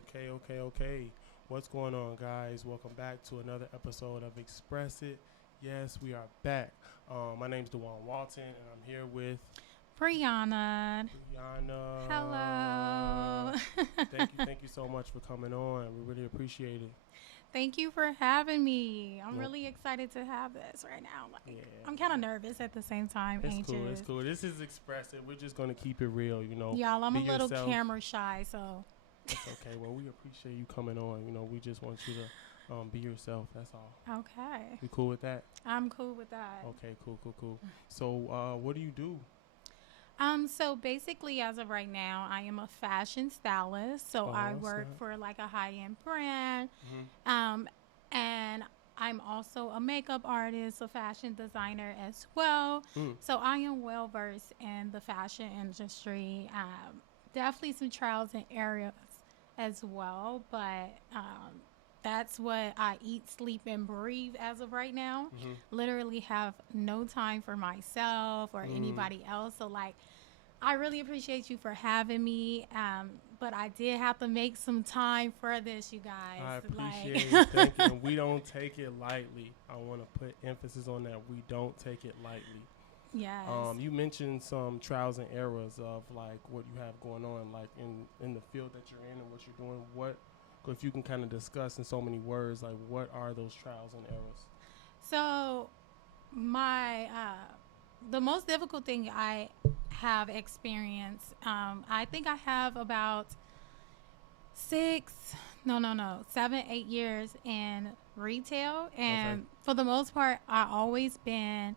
Okay. What's going on, guys? Welcome back to another episode of Xxpress It. Yes, we are back. My name's DeJuan Walton, and I'm here with Bryana. Bryana. Hello. Thank you so much for coming on. We really appreciate it. Thank you for having me. I'm Nope. really excited to have this right now. Yeah. I'm kind of nervous at the same time, It's anxious. cool. It's cool. This is Xxpress It. We're just gonna keep it real, Y'all, I'm Be a little yourself. camera shy, so It's okay. Well, we appreciate you coming on. We just want you to be yourself. That's all. okay. You cool with that? I'm cool with that. Okay. Cool. So, what do you do? So basically, as of right now, I am a fashion stylist. So I work snap. for like a high-end brand. Mm-hmm. And I'm also a makeup artist, a fashion designer as well. Mm. So I am well versed in the fashion industry. Definitely some trials and errors as well, but that's what I eat, sleep, and breathe as of right now. Mm-hmm. Literally have no time for myself or anybody else. So like, I really appreciate you for having me. But I did have to make some time for this, you guys. I appreciate it. Thank you. And we don't take it lightly. I want to put emphasis on that. We don't take it lightly. Yes. You mentioned some trials and errors of like what you have going on, like in the field that you're in and what you're doing. What, if you can kind of discuss in so many words, like what are those trials and errors? So my the most difficult thing I have experienced, I think I have about 7, 8 years in retail, and for the most part, I always been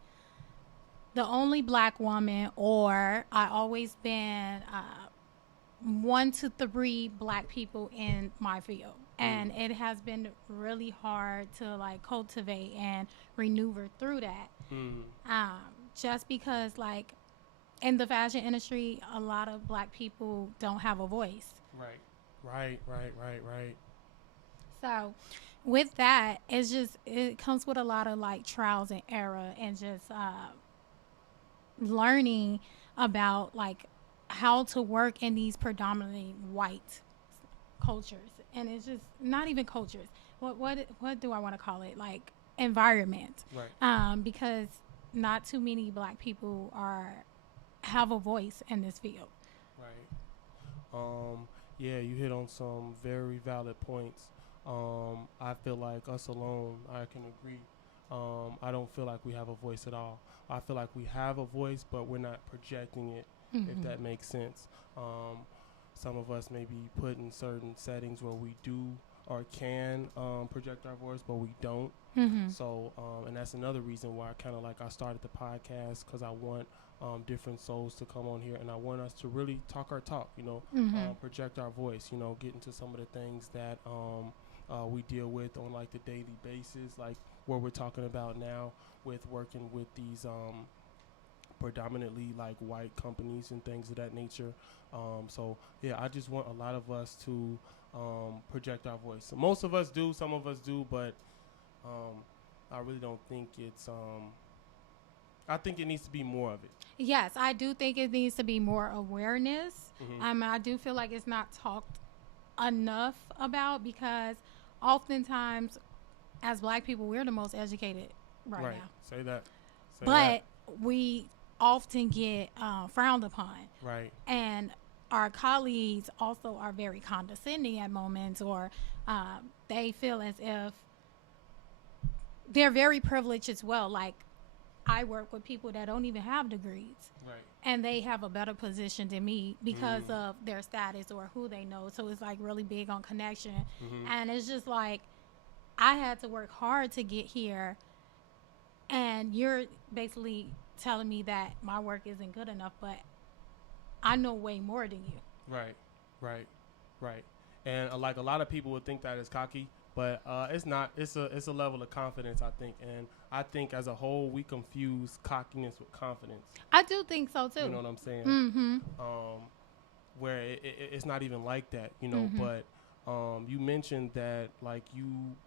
the only black woman, or I always been 1 to 3 black people in my field. And it has been really hard to like cultivate and maneuver through that. Just because like in the fashion industry, a lot of black people don't have a voice. Right. So with that, it comes with a lot of like trials and error and just learning about like how to work in these predominantly white cultures. And it's just not even cultures. What do I want to call it? Like environment. Right. Because not too many black people have a voice in this field. Right. Yeah, you hit on some very valid points. I feel like us alone, I can agree. I don't feel like we have a voice at all. I feel like we have a voice, but we're not projecting it, if that makes sense. Some of us may be put in certain settings where we do or can project our voice, but we don't. So, and that's another reason why I started the podcast, because I want different souls to come on here, and I want us to really talk our talk, project our voice, get into some of the things that we deal with on like the daily basis, like what we're talking about now with working with these predominantly like white companies and things of that nature. So yeah, I just want a lot of us to project our voice. So most of us do, some of us do, but I really don't think it's I think it needs to be more of it. Yes, I do think it needs to be more awareness. I do feel like it's not talked enough about, because oftentimes as black people, we're the most educated right now. Say that. But we often get frowned upon. Right. And our colleagues also are very condescending at moments, or they feel as if they're very privileged as well. Like, I work with people that don't even have degrees. Right. And they have a better position than me because of their status or who they know. So it's like really big on connection. And it's just like, I had to work hard to get here, and you're basically telling me that my work isn't good enough, but I know way more than you. Right. And like a lot of people would think that is cocky, but it's not. It's a level of confidence, I think. And I think as a whole, we confuse cockiness with confidence. I do think so too. You know what I'm saying? Where it's not even like that, but you mentioned that like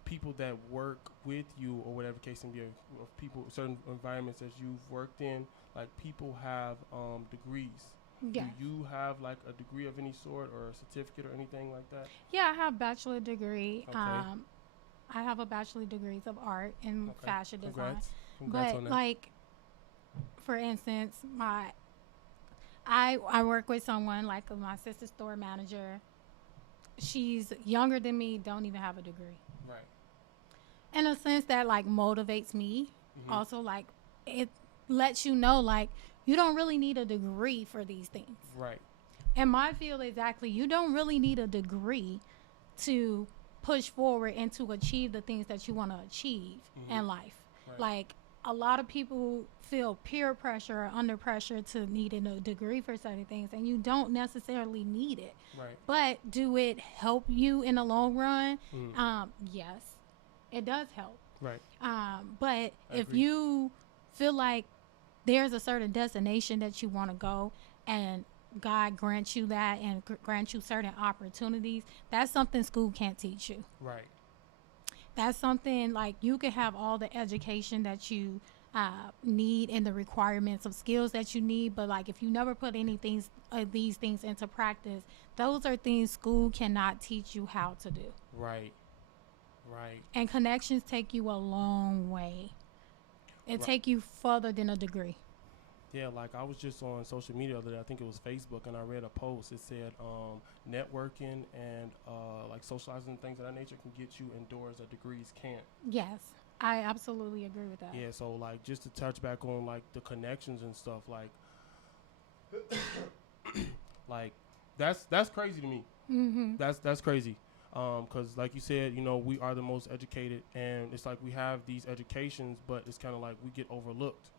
people that work with you, or whatever case may be, of people, certain environments that you've worked in, like people have degrees. Yes. Do you have like a degree of any sort or a certificate or anything like that? Yeah, I have a bachelor degree. Okay. I have a bachelor degrees of art and fashion design. Congrats But on that. like, for instance, I work with someone like my sister's store manager. She's younger than me, don't even have a degree. Right. In a sense that like motivates me. Mm-hmm. Also, like it lets you know like you don't really need a degree for these things. Right. In my field, exactly, you don't really need a degree to push forward and to achieve the things that you want to achieve in life. Right. Like a lot of people feel peer pressure or under pressure to needing a degree for certain things, and you don't necessarily need it. Right. But do it help you in the long run? Yes, it does help. Right. But if you feel like there's a certain destination that you want to go and God grants you that and grants you certain opportunities, that's something school can't teach you. Right. That's something like you can have all the education that you need and the requirements of skills that you need, but like if you never put anything these things into practice, those are things school cannot teach you how to do. Right. Right. And connections take you a long way. It take you further than a degree. Yeah, like I was just on social media the other day, I think it was Facebook, and I read a post. It said networking and like socializing and things of that nature can get you indoors that degrees can't. Yes, I absolutely agree with that. Yeah, so like just to touch back on like the connections and stuff, like like that's crazy to me. Mm-hmm. That's crazy. Because like you said, you know, we are the most educated, and it's like we have these educations, but it's kind of like we get overlooked.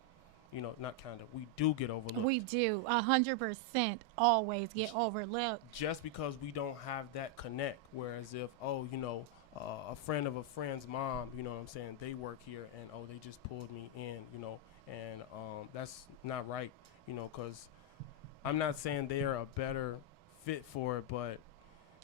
You know, not kind of. We do get overlooked. We do 100% always get overlooked. Just because we don't have that connect. Whereas if, you know, a friend of a friend's mom, you know what I'm saying, they work here and, they just pulled me in, you know, and that's not right, you know, because I'm not saying they're a better fit for it, but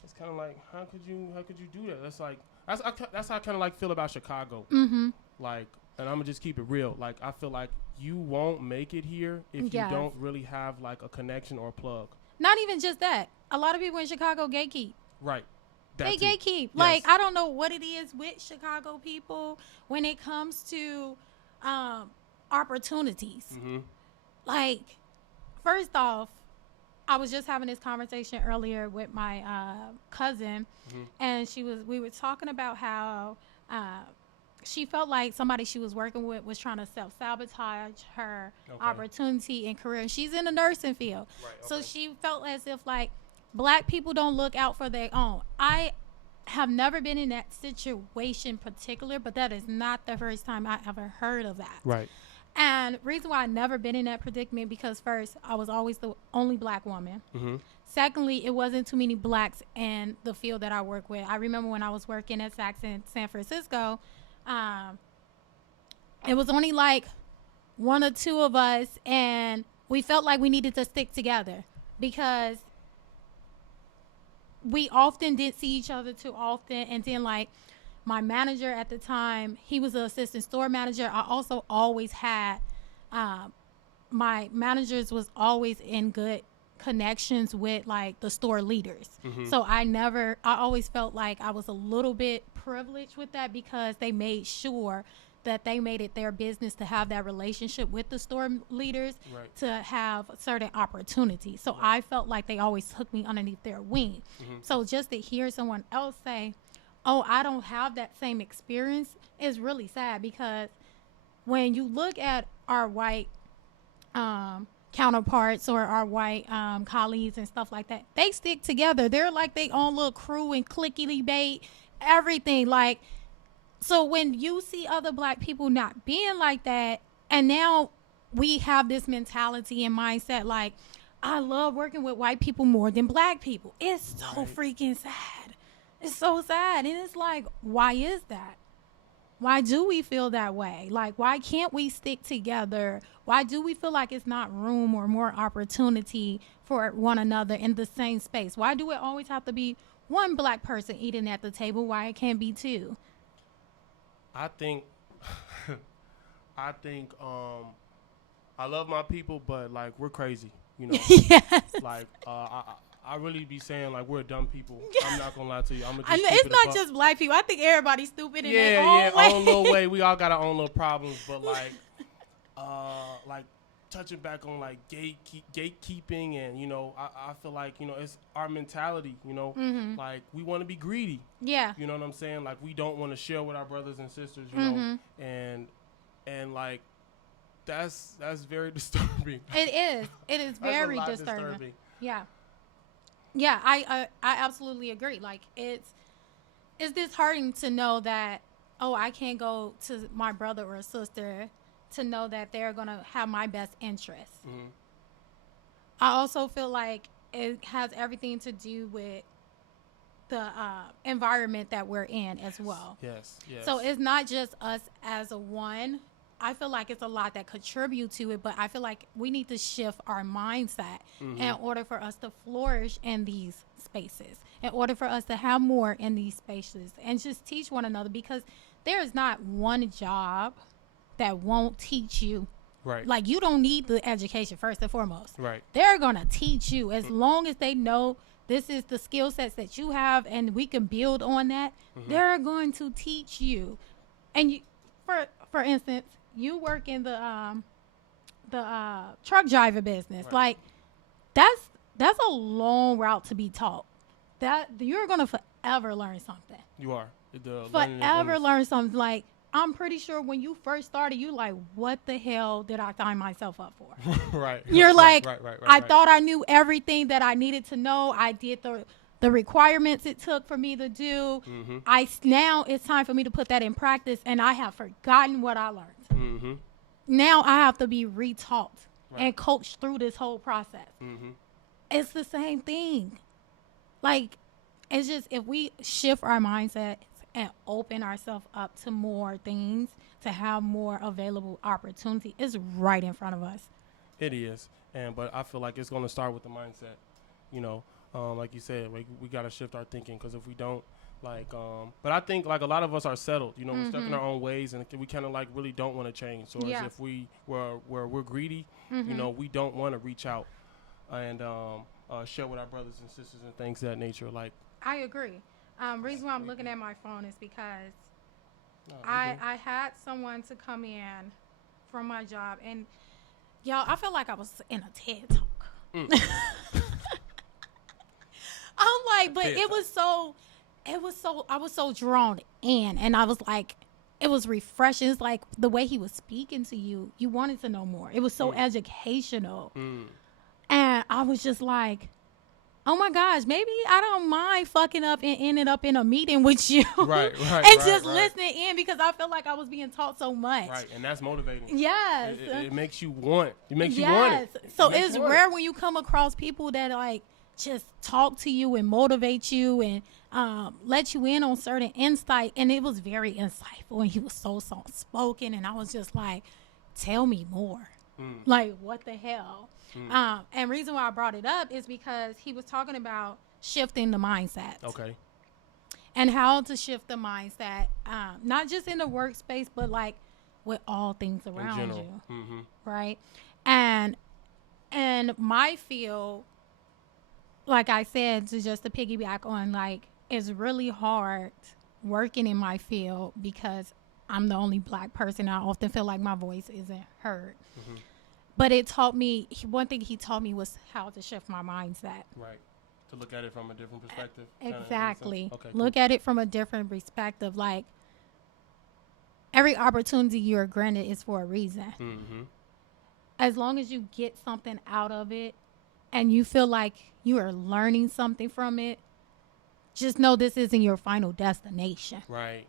it's kind of like, how could you do that? That's like, that's how I kind of like feel about Chicago. Mm-hmm. Like, and I'm gonna just keep it real. Like, I feel like you won't make it here if you don't really have like a connection or a plug. Not even just that. A lot of people in Chicago gatekeep. Right. They gatekeep. Yes. Like, I don't know what it is with Chicago people when it comes to opportunities. Mm-hmm. Like, first off, I was just having this conversation earlier with my cousin, and we were talking about how she felt like somebody she was working with was trying to self-sabotage her opportunity and career. She's in the nursing field. Right, so she felt as if like black people don't look out for their own. I have never been in that situation particular, but that is not the first time I ever heard of that. Right. And reason why I never been in that predicament, because first, I was always the only black woman. Mm-hmm. Secondly, it wasn't too many blacks in the field that I work with. I remember when I was working at Saks in San Francisco, it was only like one or two of us, and we felt like we needed to stick together because we often didn't see each other too often. And then like my manager at the time, he was an assistant store manager. I also always had my managers was always in good connections with like the store leaders. Mm-hmm. So I always felt like I was a little bit privileged with that because they made sure that they made it their business to have that relationship with the store leaders to have certain opportunities. So I felt like they always took me underneath their wing. Mm-hmm. So just to hear someone else say, oh, I don't have that same experience is really sad, because when you look at our white counterparts or our white colleagues and stuff like that, they stick together. They're like their own little crew and clickety bait, everything. Like, so when you see other black people not being like that, and now we have this mentality and mindset like, I love working with white people more than black people. It's so freaking sad. It's so sad. And it's like, why is that? Why do we feel that way? Like, why can't we stick together? Why do we feel like it's not room or more opportunity for one another in the same space? Why do it always have to be one black person eating at the table? Why it can't be two? I think I love my people, but like we're crazy. You know, Yes. like I really be saying like we're dumb people. I'm not gonna lie to you. I'm gonna I just know, it's not just black people. I think everybody's stupid in their own way. own little way. We all got our own little problems, but like touching back on like gatekeeping, and you know, I feel like, you know, it's our mentality. You know, like we want to be greedy. Yeah. You know what I'm saying? Like we don't want to share with our brothers and sisters. You know, and like that's very disturbing. It is very disturbing. Yeah. Yeah, I absolutely agree. Like it's disheartening to know that, oh, I can't go to my brother or sister to know that they're gonna have my best interest. I also feel like it has everything to do with the environment that we're in as well. Yes. So it's not just us as a one. I feel like it's a lot that contribute to it, but I feel like we need to shift our mindset in order for us to flourish in these spaces, in order for us to have more in these spaces, and just teach one another, because there is not one job that won't teach you. Right. Like, you don't need the education first and foremost. Right. They're going to teach you as long as they know this is the skill sets that you have and we can build on that. They're going to teach you. And you, for instance, you work in the truck driver business. Right. Like, that's a long route to be taught. That you're going to forever learn something. You are. Forever learn something. Like, I'm pretty sure when you first started, you like, what the hell did I sign myself up for? Right. You're like, right. I thought I knew everything that I needed to know. I did the requirements it took for me to do. Now it's time for me to put that in practice, and I have forgotten what I learned. Now I have to be retaught and coached through this whole process. It's the same thing. Like, it's just, if we shift our mindset and open ourselves up to more things, to have more available opportunity, it's right in front of us. It is. But I feel like it's going to start with the mindset. You know, like you said, like we got to shift our thinking, because if we don't, like, but I think like a lot of us are settled. You know, we're stuck in our own ways, and we kind of like really don't want to change. So as if we're greedy, you know, we don't want to reach out and share with our brothers and sisters and things of that nature. Like, I agree. Reason why I'm looking at my phone is because I had someone to come in from my job, and y'all, I feel like I was in a TED Talk. I'm like, but it was so, I was so drawn in, and I was like, it was refreshing. It's like the way he was speaking to you, you wanted to know more. It was so educational. And I was just like, oh my gosh, maybe I don't mind fucking up and ending up in a meeting with you. Right. And just listening in, because I felt like I was being taught so much. Right, and that's motivating. Yes. It makes you want. It makes you want it. So it's rare when you come across people that like just talk to you and motivate you and let you in on certain insight. And it was very insightful, and he was so soft-spoken, and I was just like, tell me more. Like, what the hell? And reason why I brought it up is because he was talking about shifting the mindset. Okay. And how to shift the mindset, not just in the workspace, but like with all things around you. Right? And my field, like I said, to piggyback on, like, it's really hard working in my field because I'm the only black person. I often feel like my voice isn't heard. But it taught me, one thing he taught me was how to shift my mindset. Right. To look at it from a different perspective. Exactly. Okay, look at it from a different perspective. Like, every opportunity you're granted is for a reason. As long as you get something out of it and you feel like you are learning something from it, just know this isn't your final destination. Right.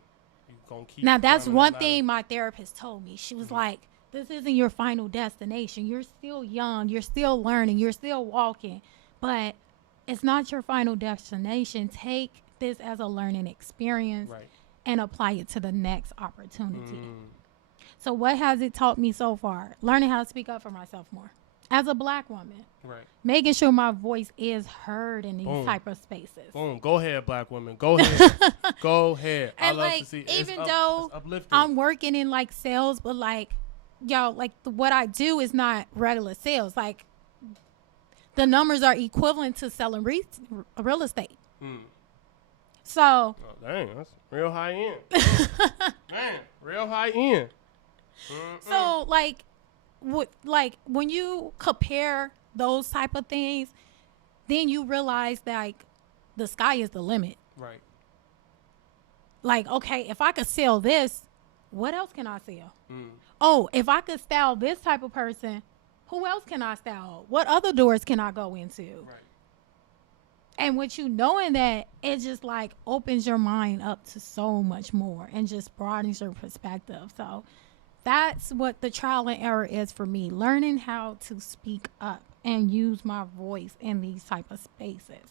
You're gonna keep now, that's one thing my therapist told me. She was like, this isn't your final destination. You're still young. You're still learning. You're still walking. But it's not your final destination. Take this as a learning experience and apply it to the next opportunity. So what has it taught me so far? Learning how to speak up for myself more. As a black woman. Right. Making sure my voice is heard in these type of spaces. Boom. Go ahead, black women. Go ahead. Go ahead. And I love to see it. Even though I'm working in like sales, but like, y'all, like what I do is not regular sales. Like, the numbers are equivalent to selling real estate. So. Oh, dang, that's real high end. Man, real high end. So, like when you compare those type of things, then you realize that, like, the sky is the limit. Right. Like, okay, if I could sell this, what else can I sell? Oh, if I could style this type of person, who else can I style? What other doors can I go into? Right. And with you knowing that, it just, like, opens your mind up to so much more and just broadens your perspective. So that's what the trial and error is for me, learning how to speak up and use my voice in these type of spaces.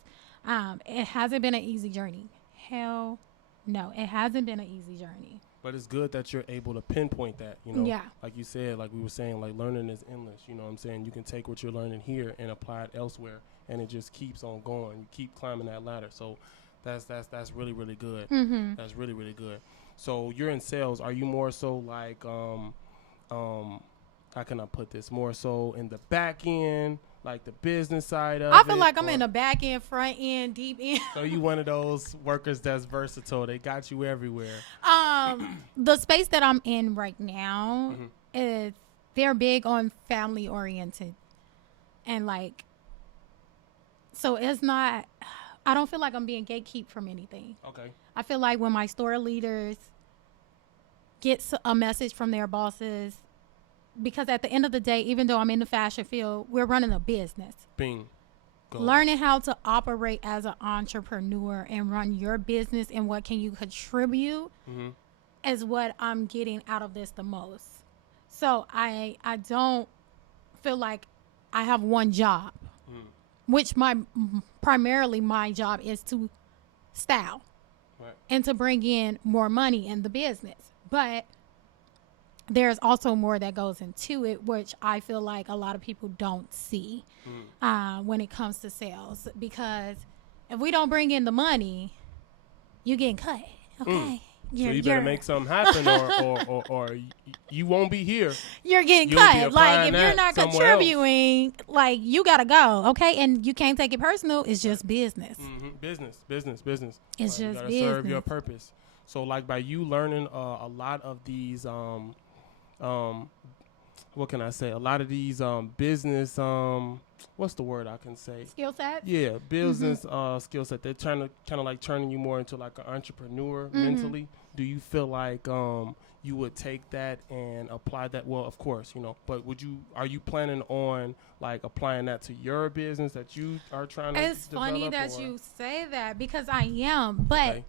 It hasn't been an easy journey. Hell no, it hasn't been an easy journey. But it's good that you're able to pinpoint that, you know. Yeah. Like you said, like we were saying, like, learning is endless. You know what I'm saying? You can take what you're learning here and apply it elsewhere, and it just keeps on going. You keep climbing that ladder. So that's really, really good. That's really, really good. So you're in sales. Are you more so like, how can I put this? More so in the back end, like the business side of it? I feel like I'm in the back end, front end, deep end. So you one of those workers that's versatile. They got you everywhere. The space that I'm in right now is, they're big on family oriented, and like, so it's not, I don't feel like I'm being gatekept from anything. Okay. I feel like when my store leaders get a message from their bosses, because at the end of the day, even though I'm in the fashion field, we're running a business. Bing. Go. Learning how to operate as an entrepreneur and run your business and what can you contribute is what I'm getting out of this the most. So I don't feel like I have one job, which primarily my job is to style and to bring in more money in the business. But there's also more that goes into it, which I feel like a lot of people don't see when it comes to sales. Because if we don't bring in the money, you're getting cut. Okay. So you better make something happen, or you won't be here. You're getting cut. Like, if you're not contributing, like, you gotta go. Okay, and you can't take it personal. It's just business. Business. It's just you gotta business. serve your purpose. So, like, by you learning a lot of these, what can I say? A lot of these business, what's the word I can say? Skill set? Yeah, business skill set. They're trying to kind of like turning you more into like an entrepreneur mentally. Do you feel like you would take that and apply that? Well, of course, you know, but are you planning on like applying that to your business that you are trying to It's funny that you say that, because I am, but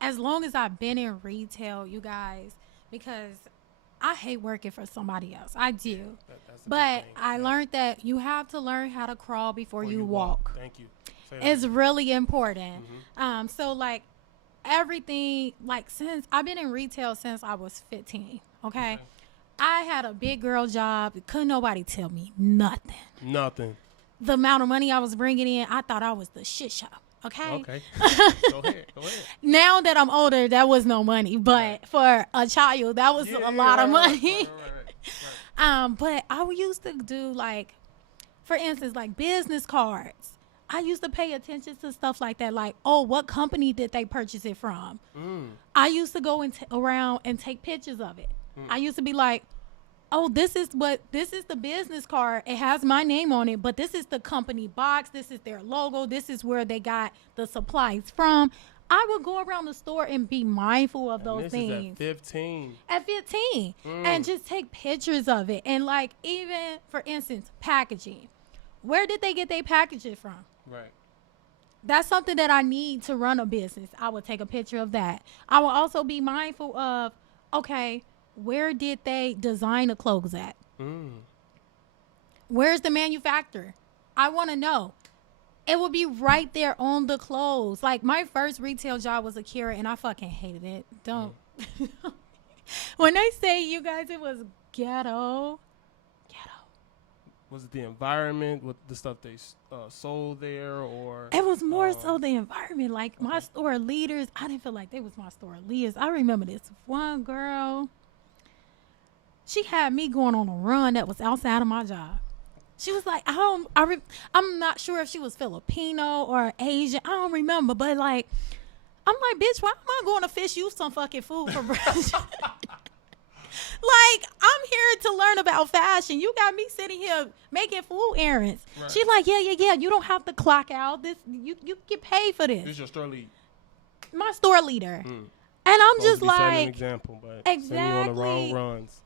as long as I've been in retail, you guys, because I hate working for somebody else. I do. But I learned that you have to learn how to crawl before you walk. Thank you. It's really important. So, like, everything, like, since I've been in retail since I was 15, okay? I had a big girl job. Couldn't nobody tell me nothing. The amount of money I was bringing in, I thought I was the shit show. Okay. Go ahead. Now that I'm older, that was no money, but for a child, that was a lot of money. Right. But I used to do, like, for instance, like business cards. I used to pay attention to stuff like that, like, oh, what company did they purchase it from? I used to go around and take pictures of it. I used to be like, oh, this is the business card. It has my name on it, but this is the company box. This is their logo. This is where they got the supplies from. I would go around the store and be mindful of those things. Is at 15. At 15. And just take pictures of it. And, like, even, for instance, packaging. Where did they get their packaging from? Right. That's something that I need to run a business. I would take a picture of that. I will also be mindful of, okay, where did they design the clothes at? Where's the manufacturer? I want to know. It will be right there on the clothes. Like, my first retail job was Akira, and I fucking hated it. Don't. When I say, you guys, it was ghetto. Was it the environment with the stuff they sold there, or? It was more so the environment. Like, my store leaders, I didn't feel like they was my store leaders. I remember this one girl. She had me going on a run that was outside of my job. She was like, I'm not sure if she was Filipino or Asian. I don't remember, but like, I'm like, bitch, why am I going to fish you some fucking food for brunch? Like, I'm here to learn about fashion. You got me sitting here making food errands. Right. She's like, yeah. You don't have to clock out. This you get paid for this. This is your store lead. My store leader. And I'm just like, setting an example, but exactly you on the wrong runs.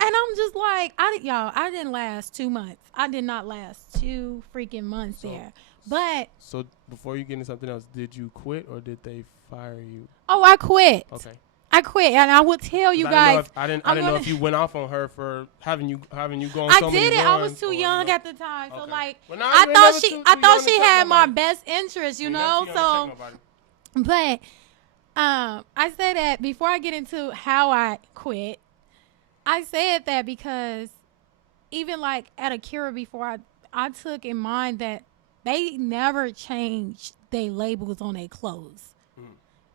And I'm just like, I didn't last 2 months. I did not last 2 freaking months there. But so before you get into something else, did you quit or did they fire you? Oh, I quit. Okay. I quit, and I will tell you guys. I didn't know if you went off on her for having you go on so many runs. I was too young at the time, so like well, I thought she had my best interest, you know. So, but I say that before I get into how I quit. I said that because even like at Akira before, I took in mind that they never changed their labels on their clothes.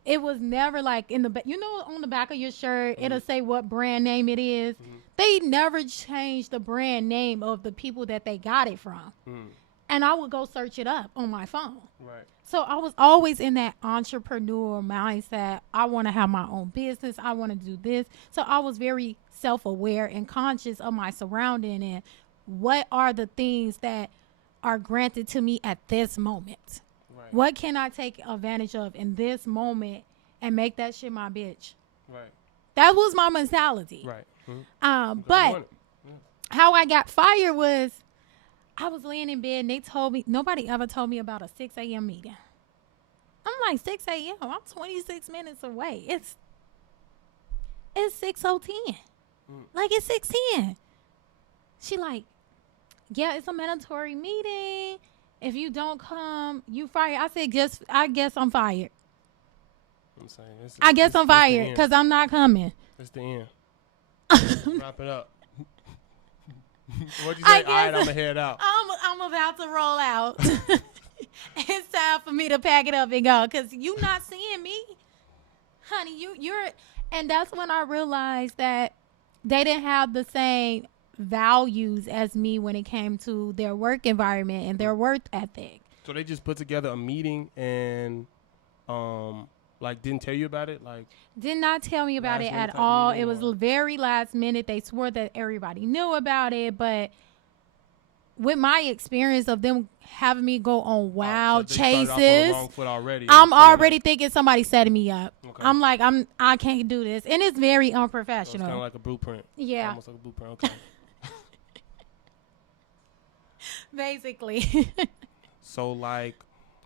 It was never like in the back, on the back of your shirt, it'll say what brand name it is. They never changed the brand name of the people that they got it from. And I would go search it up on my phone. Right. So I was always in that entrepreneur mindset. I want to have my own business. I want to do this. So I was very self-aware and conscious of my surrounding and what are the things that are granted to me at this moment. Right. What can I take advantage of in this moment and make that shit my bitch? Right. That was my mentality. Right. But how I got fired was I was laying in bed and they told me, nobody ever told me about a 6 a.m. meeting. I'm like, 6 a.m.? I'm 26 minutes away. It's 6:10. Like, it's 6:10. She like, yeah, it's a mandatory meeting. If you don't come, you fired. I said, I guess I'm fired. I guess I'm fired because I'm not coming. It's the end. Wrap it up. What'd you say? All right, I'm going to head out. I'm about to roll out. It's time for me to pack it up and go because you not seeing me. Honey, you're... And that's when I realized that they didn't have the same values as me when it came to their work environment and their work ethic. So they just put together a meeting and like didn't tell you about it? Like did not tell me about it at all. It was very last minute. They swore that everybody knew about it, but with my experience of them having me go on wild chases, I'm already thinking somebody's setting me up. Okay. I'm like, I can't do this. And it's very unprofessional. So it's kind of like a blueprint. Yeah. Almost like a blueprint. Okay. Basically. So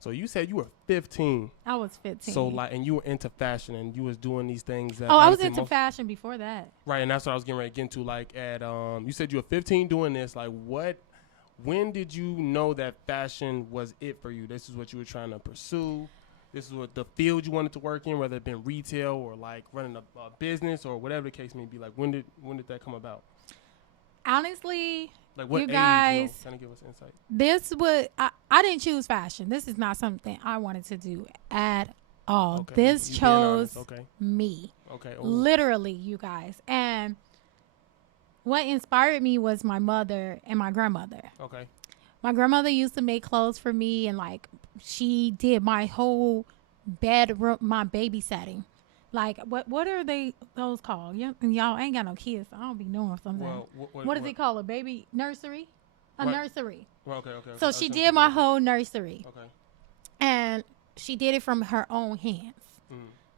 you said you were 15. I was 15. So and you were into fashion and you was doing these things that I was into fashion before that. Right, and that's what I was getting ready to get into. Like at you said you were 15 doing this. Like when did you know that fashion was it for you? This is what you were trying to pursue. This is what the field you wanted to work in, whether it been retail or like running a business or whatever the case may be. Like when did that come about? Honestly, like what you guys, age, kind of give us insight. This was I didn't choose fashion. This is not something I wanted to do at all. Okay. This chose me. Okay. Ooh. Literally, you guys. And what inspired me was my mother and my grandmother. Okay. My grandmother used to make clothes for me, and like she did my whole bedroom, my babysitting. Like what are those called? Y'all ain't got no kids, so I don't be knowing something. Well, what is it called? A baby nursery? Nursery. Well, okay. So she did my whole nursery. Okay. And she did it from her own hands.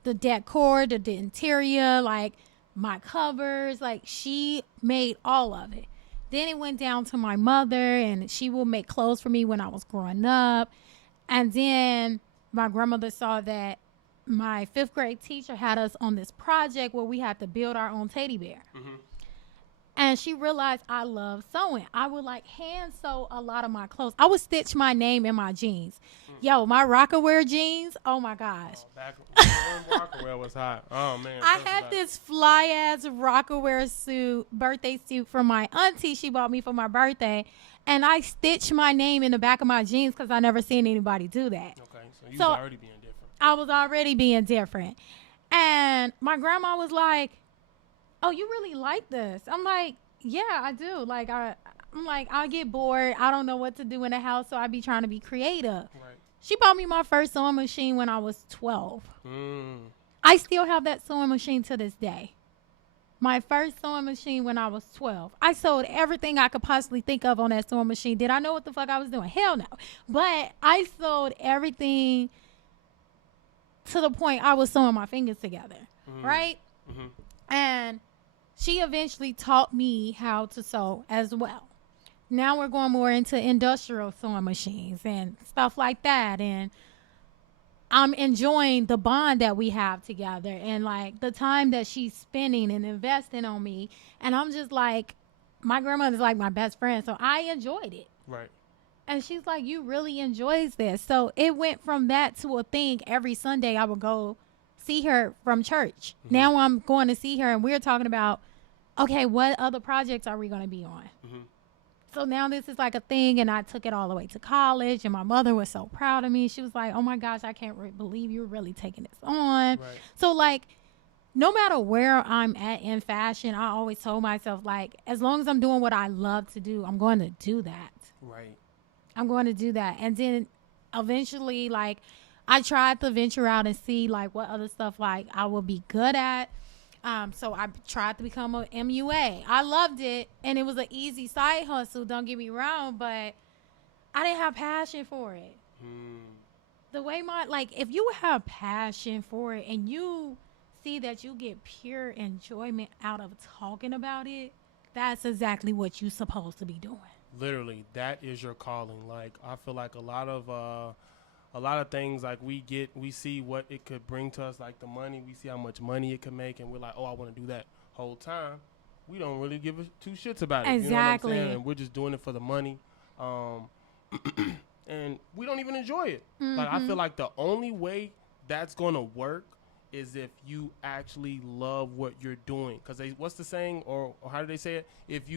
The decor, the interior, like my covers, like she made all of it. Then it went down to my mother, and she would make clothes for me when I was growing up. And then my grandmother saw that my 5th grade teacher had us on this project where we had to build our own teddy bear. Mm-hmm. And she realized I love sewing. I would like hand sew a lot of my clothes. I would stitch my name in my jeans. Yo, my Rockaware jeans, oh my gosh. Rockaware was hot. Oh man. I had this fly ass Rockaware birthday suit from my auntie. She bought me for my birthday. And I stitched my name in the back of my jeans because I never seen anybody do that. Okay, so you was already being different. I was already being different. And my grandma was like, oh, you really like this? I'm like, yeah, I do. Like, I'm like, I get bored. I don't know what to do in the house, so I be trying to be creative. Right. She bought me my first sewing machine when I was 12. I still have that sewing machine to this day. My first sewing machine when I was 12. I sewed everything I could possibly think of on that sewing machine. Did I know what the fuck I was doing? Hell no. But I sewed everything to the point I was sewing my fingers together. Right? And she eventually taught me how to sew as well. Now we're going more into industrial sewing machines and stuff like that. And I'm enjoying the bond that we have together and like the time that she's spending and investing on me. And I'm just like, my grandmother's like my best friend. So I enjoyed it. Right. And she's like, you really enjoys this. So it went from that to a thing. Every Sunday I would go see her from church. Now I'm going to see her and we're talking about, okay, what other projects are we going to be on? So now this is like a thing, and I took it all the way to college, and my mother was so proud of me. She was like, oh, my gosh, I can't believe you're really taking this on. Right. So, like, no matter where I'm at in fashion, I always told myself, like, as long as I'm doing what I love to do, I'm going to do that. Right. I'm going to do that. And then eventually, like, I tried to venture out and see, like, what other stuff, like, I would be good at. So I tried to become a MUA. I loved it, and it was an easy side hustle, don't get me wrong, but I didn't have passion for it. The way if you have passion for it and you see that you get pure enjoyment out of talking about it, that's exactly what you're supposed to be doing. Literally, that is your calling. Like, I feel like a lot of things, like we see what it could bring to us, like the money, we see how much money it could make, and we're like, oh, I want to do that. Whole time, we don't really give two shits about it. Exactly. You know what I'm saying? And we're just doing it for the money. And we don't even enjoy it. Like, I feel like the only way that's going to work is if you actually love what you're doing. Because what's the saying, or how do they say it? If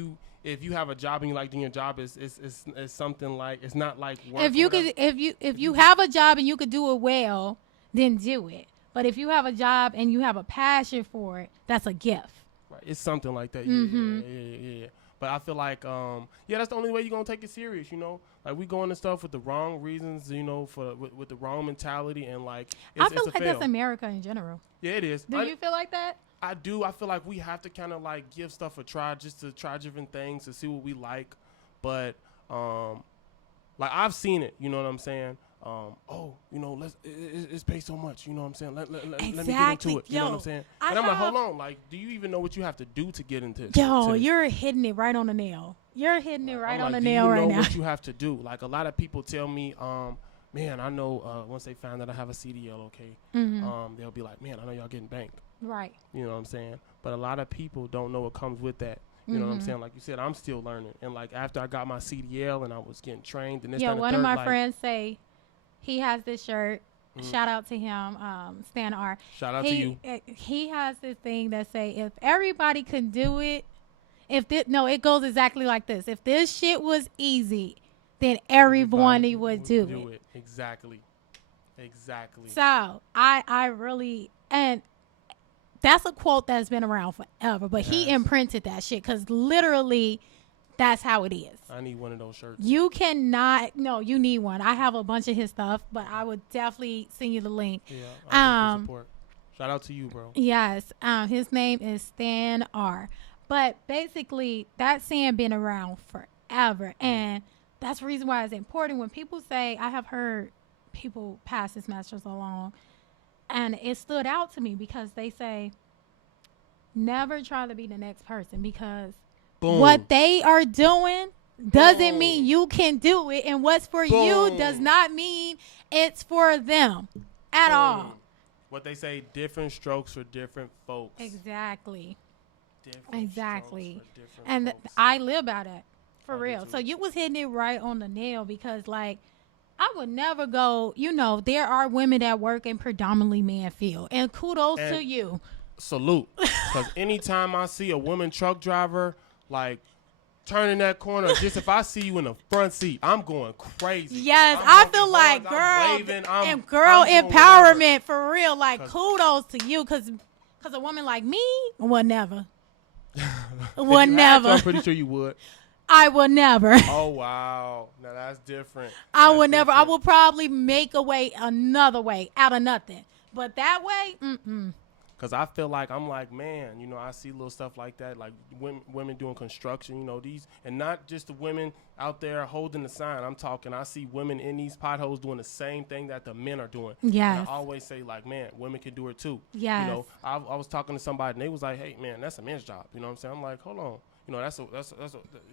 you have a job and you like doing your job, it's something like, it's not like work. If you have a job and you could do it well, then do it. But if you have a job and you have a passion for it, that's a gift. Right. It's something like that. Yeah. But I feel like, that's the only way you're going to take it serious, you know? Like, we go into stuff with the wrong reasons, you know, with the wrong mentality, and, like, I feel like that's America in general. Yeah, it is. Do you feel like that? I do. I feel like we have to kind of, like, give stuff a try, just to try different things to see what we like. But, like, I've seen it, you know what I'm saying? You know, it's paid so much, you know what I'm saying? Let me get into it, you know what I'm saying? And I'm like, hold on, like, do you even know what you have to do to get into this? You're hitting it right on the nail. You're hitting it right on the nail right now. Do you know what you have to do? Like, a lot of people tell me, man, I know once they find that I have a CDL, okay, they'll be like, man, I know y'all getting banked. Right. You know what I'm saying? But a lot of people don't know what comes with that. You know what I'm saying? Like you said, I'm still learning. And, like, after I got my CDL and I was getting trained, and this, one of my friends say, he has this shirt. Shout out to him, Stan R. Shout out to you. He has this thing that say, if everybody can do it, it goes exactly like this. If this shit was easy, then everybody would do it. Exactly. So I really, and that's a quote that's been around forever, but he imprinted that shit because literally that's how it is. I need one of those shirts. You need one. I have a bunch of his stuff, but I would definitely send you the link. Yeah, I support. Shout out to you, bro. Yes. His name is Stan R. But basically, that saying been around forever. And that's the reason why it's important. When people say, I have heard people pass this message along, and it stood out to me because they say, never try to be the next person, because what they are doing doesn't mean you can do it. And what's for you does not mean it's for them at all. What they say, different strokes for different folks. Exactly. And I live by that, for real. So you was hitting it right on the nail, because, like, I would never go, there are women that work in predominantly man field, and kudos to you. Salute. Because anytime I see a woman truck driver, like, turning that corner, just if I see you in the front seat, I'm going crazy. Yes, I feel like, girl empowerment, for real. Like, kudos to you, because a woman like me would never. Would never. I'm pretty sure you would. I will never. Oh, wow. Now, that's different. I would never. I will probably make a way another way out of nothing. But that way, Because I feel like, I'm like, man, you know, I see little stuff like that, like women doing construction, you know, and not just the women out there holding the sign. I'm talking, I see women in these potholes doing the same thing that the men are doing. Yes. And I always say, like, man, women can do it too. Yes. You know, I was talking to somebody, and they was like, hey, man, that's a man's job. You know what I'm saying? I'm like, hold on. You know, that's a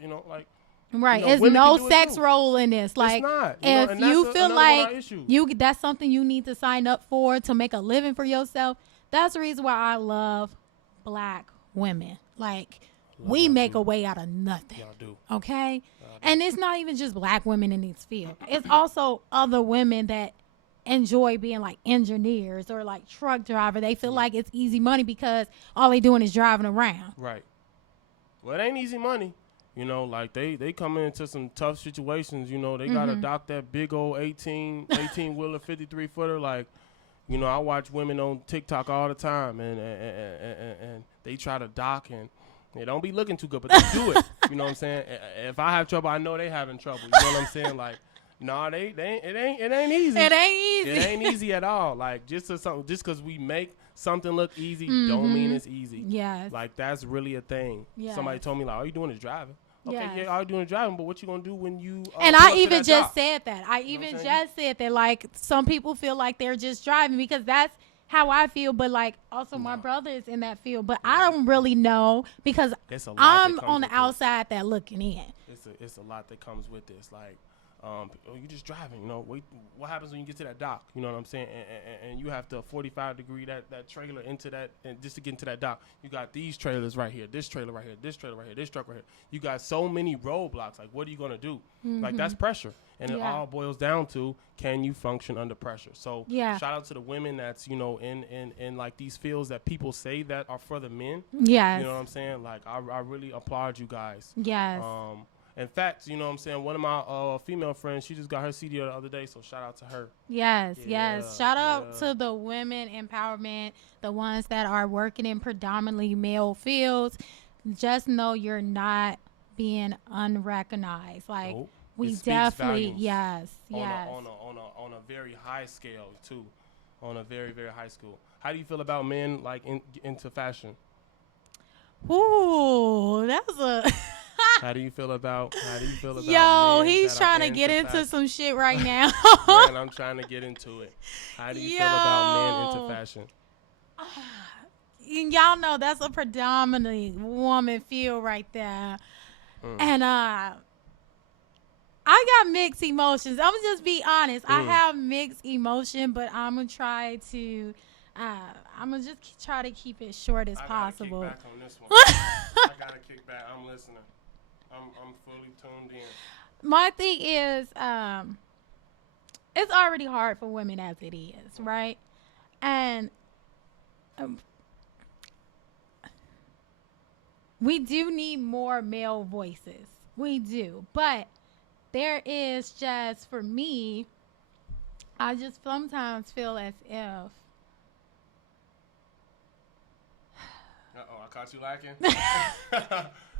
you know, like. Right. You know, it's no sex role in this. Like, it's not. If you feel like that's something you need to sign up for to make a living for yourself, that's the reason why I love black women. Like, we make a way out of nothing. Y'all do. Okay? And it's not even just black women in this field. It's also other women that enjoy being like engineers or like truck driver. They feel like it's easy money because all they doing is driving around. Right. Well, it ain't easy money. You know, like they come into some tough situations. You know, they got to dock that big old 18-wheeler, 53-footer. Like, you know, I watch women on TikTok all the time, and they try to dock, and they don't be looking too good, but they do it. You know what I'm saying? If I have trouble, I know they having trouble. You know what I'm saying? Like, no, it ain't easy. It ain't easy. It ain't easy at all. Like, just because we make something look easy don't mean it's easy. Yes. Like, that's really a thing. Yes. Somebody told me, like, all you doing is driving. Okay, yes. yeah, all you doing is driving, but what you gonna do when you and I even just said that. Said that, like, some people feel like they're just driving because that's how I feel, but like also my brother is in that field, but I don't really know because I'm on the outside that looking in. It's a lot that comes with this, like, you just driving, you know. Wait, what happens when you get to that dock? You know what I'm saying? And you have to 45-degree that trailer into that, and just to get into that dock, you got these trailers right here, this trailer right here, this trailer right here, this truck right here. You got so many roadblocks. Like, what are you gonna do? Like, that's pressure, and it all boils down to, can you function under pressure? So, shout out to the women that's, you know, in like these fields that people say that are for the men. Yes. You know what I'm saying? Like, I really applaud you guys. Yes. In fact, you know what I'm saying, one of my female friends, she just got her CD the other day, so shout out to her. Yes, yes. Shout out to the women empowerment, the ones that are working in predominantly male fields. Just know you're not being unrecognized. Like, we definitely, yes. On a very high scale, too. On a very, very high scale. How do you feel about men, like, into fashion? Ooh, that's a... How do you feel about Yo, he's trying to get into some shit right now. Man, I'm trying to get into it. How do you feel about men into fashion? Y'all know that's a predominantly woman field right there. And I got mixed emotions. I'm gonna just be honest. I have mixed emotion, but I'm gonna try to just try to keep it short as possible. I gotta kick back on this one. I gotta kick back. I'm listening. I'm fully tuned in. My thing is, it's already hard for women as it is, right? And we do need more male voices. We do. But there is just, for me, I just sometimes feel as if... Uh-oh, I caught you lacking.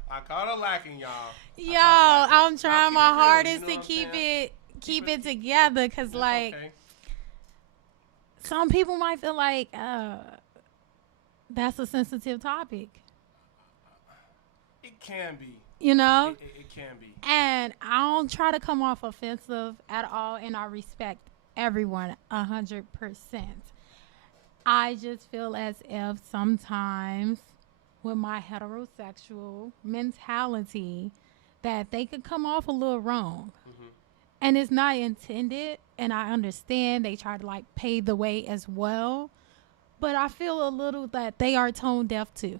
I caught her lacking, y'all. Yo, I'm trying my hardest to keep it together, because, like, some people might feel like that's a sensitive topic. It can be. You know? It can be. And I don't try to come off offensive at all, and I respect everyone 100%. I just feel as if sometimes with my heterosexual mentality that they could come off a little wrong. And it's not intended, and I understand they try to, like, pave the way as well, but I feel a little that they are tone deaf too.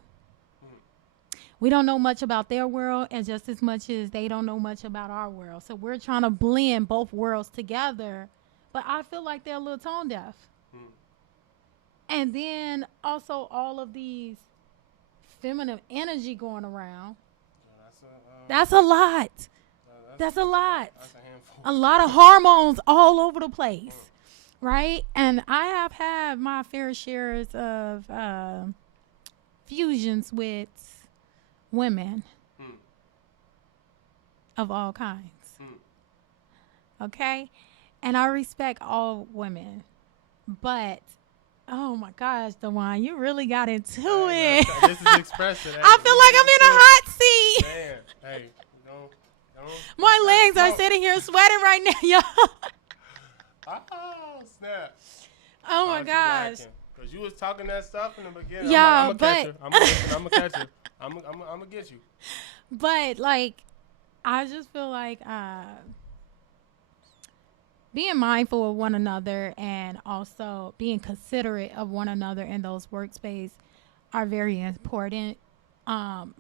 We don't know much about their world, and just as much as they don't know much about our world. So we're trying to blend both worlds together, but I feel like they're a little tone deaf. And then also all of these feminine energy going around. That's a lot. That's a lot. That's a handful. A lot of hormones all over the place, right? And I have had my fair shares of fusions with women. of all kinds. Okay? And I respect all women. But, oh my gosh, DeJuan, you really got into it. This is Xxpress It. I feel like I'm in a hot seat. Man, hey, don't. My legs are sitting here sweating right now, y'all. Oh, snap. Oh my gosh. Because you was talking that stuff in the beginning. Yeah, I'm going to catch you. I'm going to get you. But, like, I just feel like being mindful of one another and also being considerate of one another in those workspaces are very important.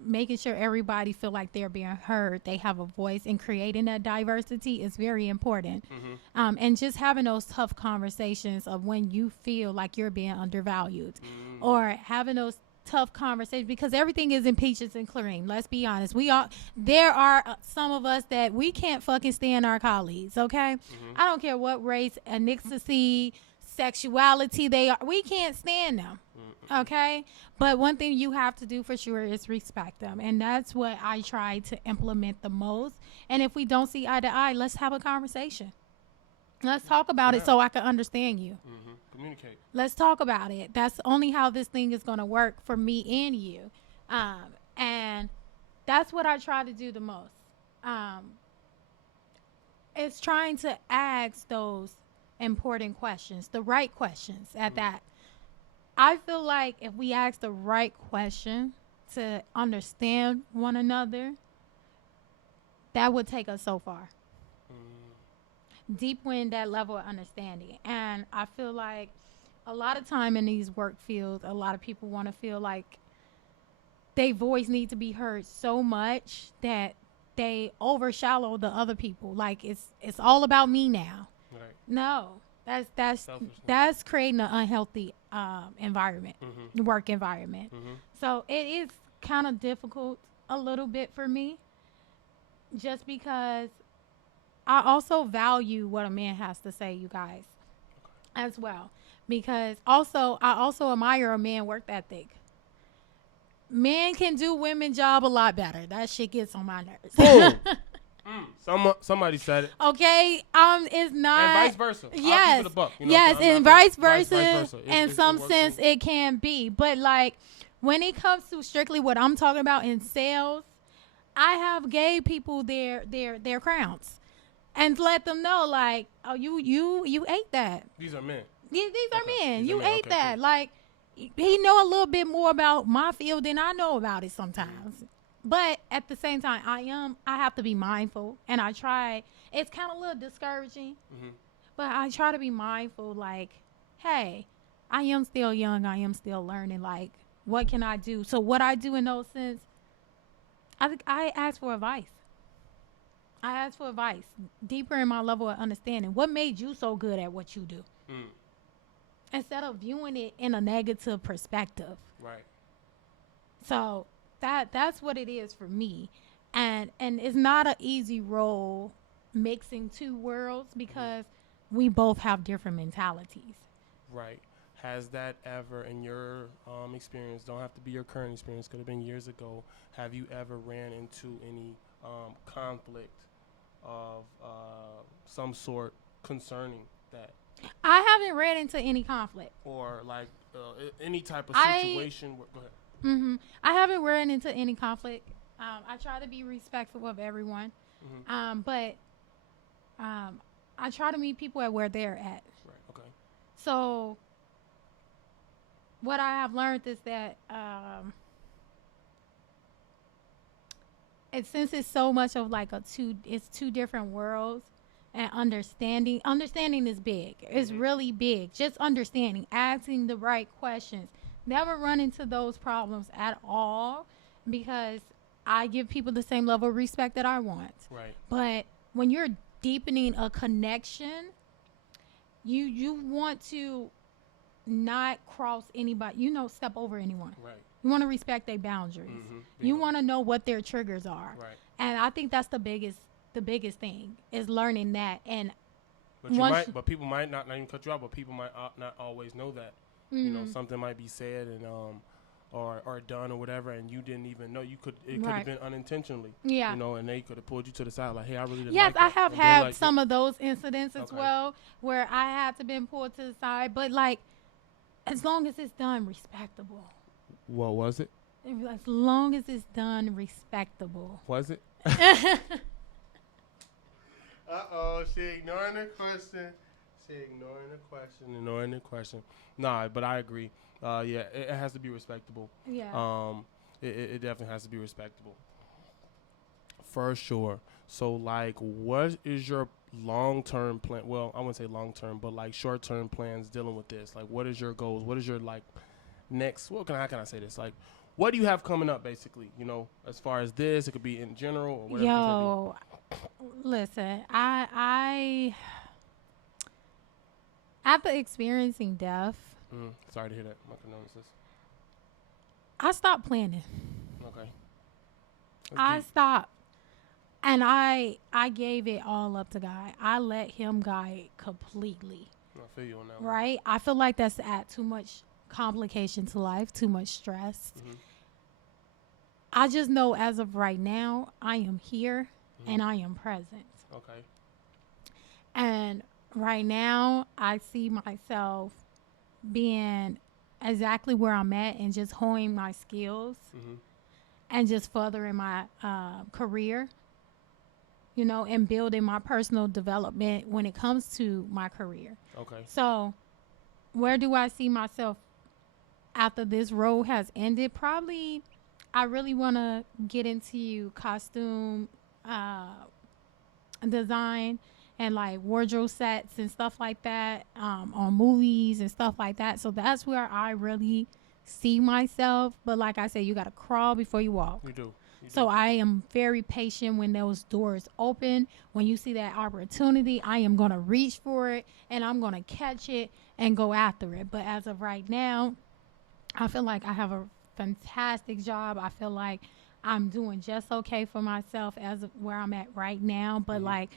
Making sure everybody feel like they're being heard, they have a voice, and creating that diversity is very important. And just having those tough conversations of when you feel like you're being undervalued, or having those tough conversations, because everything isn't peaches and cream. Let's be honest. There are some of us that we can't fucking stand our colleagues. Okay, I don't care what race, ethnicity, sexuality they are. We can't stand them. Okay, but one thing you have to do for sure is respect them, and that's what I try to implement the most. And if we don't see eye to eye, let's have a conversation. Let's talk about it so I can understand you. Communicate. Let's talk about it. That's only how this thing is going to work for me and you. And that's what I try to do the most. It's trying to ask those important questions, the right questions at that. I feel like if we ask the right question to understand one another, that would take us so far. Deep in that level of understanding. And I feel like a lot of time in these work fields, a lot of people want to feel like their voice needs to be heard so much that they overshadow the other people. Like it's all about me now. Right. No, that's creating an unhealthy environment, work environment. So it is kind of difficult a little bit for me, just because I also value what a man has to say, you guys, as well. Because I also admire a man work ethic. Men can do women's job a lot better. That shit gets on my nerves. Somebody said it. Okay, it's not. And vice versa. Yes, I'll keep it a buck, yes, and vice versa. In some it sense, it can be. But like when it comes to strictly what I'm talking about in sales, I have gave people their crowns and let them know, like, oh, you ate that. These are men. These are men. You ate that. Cool. Like, he know a little bit more about my field than I know about it sometimes. But at the same time, I have to be mindful, and I try. It's kind of a little discouraging, but I try to be mindful. Like, hey, I am still young. I am still learning. Like, what can I do? So what I do in those sense, I ask for advice. I ask for advice deeper in my level of understanding. What made you so good at what you do? Instead of viewing it in a negative perspective. Right. So that's what it is for me. And it's not an easy role mixing two worlds because we both have different mentalities. Right. Has that ever, in your experience, don't have to be your current experience, could have been years ago, have you ever ran into any conflict of some sort concerning that? I haven't ran into any conflict. Or like any type of situation. Go ahead. I haven't ran into any conflict. I try to be respectful of everyone. But I try to meet people at where they're at. Right. Okay. So what I have learned is that since it's so much of like it's two different worlds, and understanding is big. It's really big. Just understanding, asking the right questions. Never run into those problems at all because I give people the same level of respect that I want. Right. But when you're deepening a connection, you want to not cross anybody, step over anyone. Right. You want to respect their boundaries. You want to know what their triggers are. Right. And I think that's the biggest thing is learning that. And but people might not even cut you out, but people might not always know that. Something might be said and or done or whatever, and you didn't even know. It could Right. have been unintentionally. Yeah. You know, and they could have pulled you to the side like, hey, I really didn't Yes, like I that. have And then, had like, some of those incidents as Okay. well where I had to been pulled to the side, but like as long as it's done respectable. What was it? As long as it's done respectable. Was it? She ignoring the question. Nah, but I agree. Yeah, it has to be respectable. Yeah. It definitely has to be respectable. For sure. So, like, what is your long-term plan? Well, I wouldn't say long-term, but, like, short-term plans dealing with this? Like, what is your goals? What is your, like, next? How can I say this? Like, what do you have coming up, basically? You know, as far as this, it could be in general or whatever. Yo, listen, I after experiencing death, Sorry to hear that. My condolences. I stopped planning. Okay. I stopped. And I gave it all up to God. I let him guide completely. I feel you on that one. Right? I feel like that's to add too much complication to life, too much stress. I just know as of right now, I am here and I am present. Okay. And right now, I see myself being exactly where I'm at and just honing my skills and just furthering my career, you know, and building my personal development when it comes to my career. Okay. So where do I see myself after this road has ended? Probably I really want to get into costume design and like wardrobe sets and stuff like that on movies and stuff like that. So that's where I really see myself. But like I said, you got to crawl before you walk. You do. So I am very patient when those doors open. When you see that opportunity, I am going to reach for it and I'm going to catch it and go after it. But as of right now, I feel like I have a fantastic job. I feel like I'm doing just okay for myself as of where I'm at right now. But like,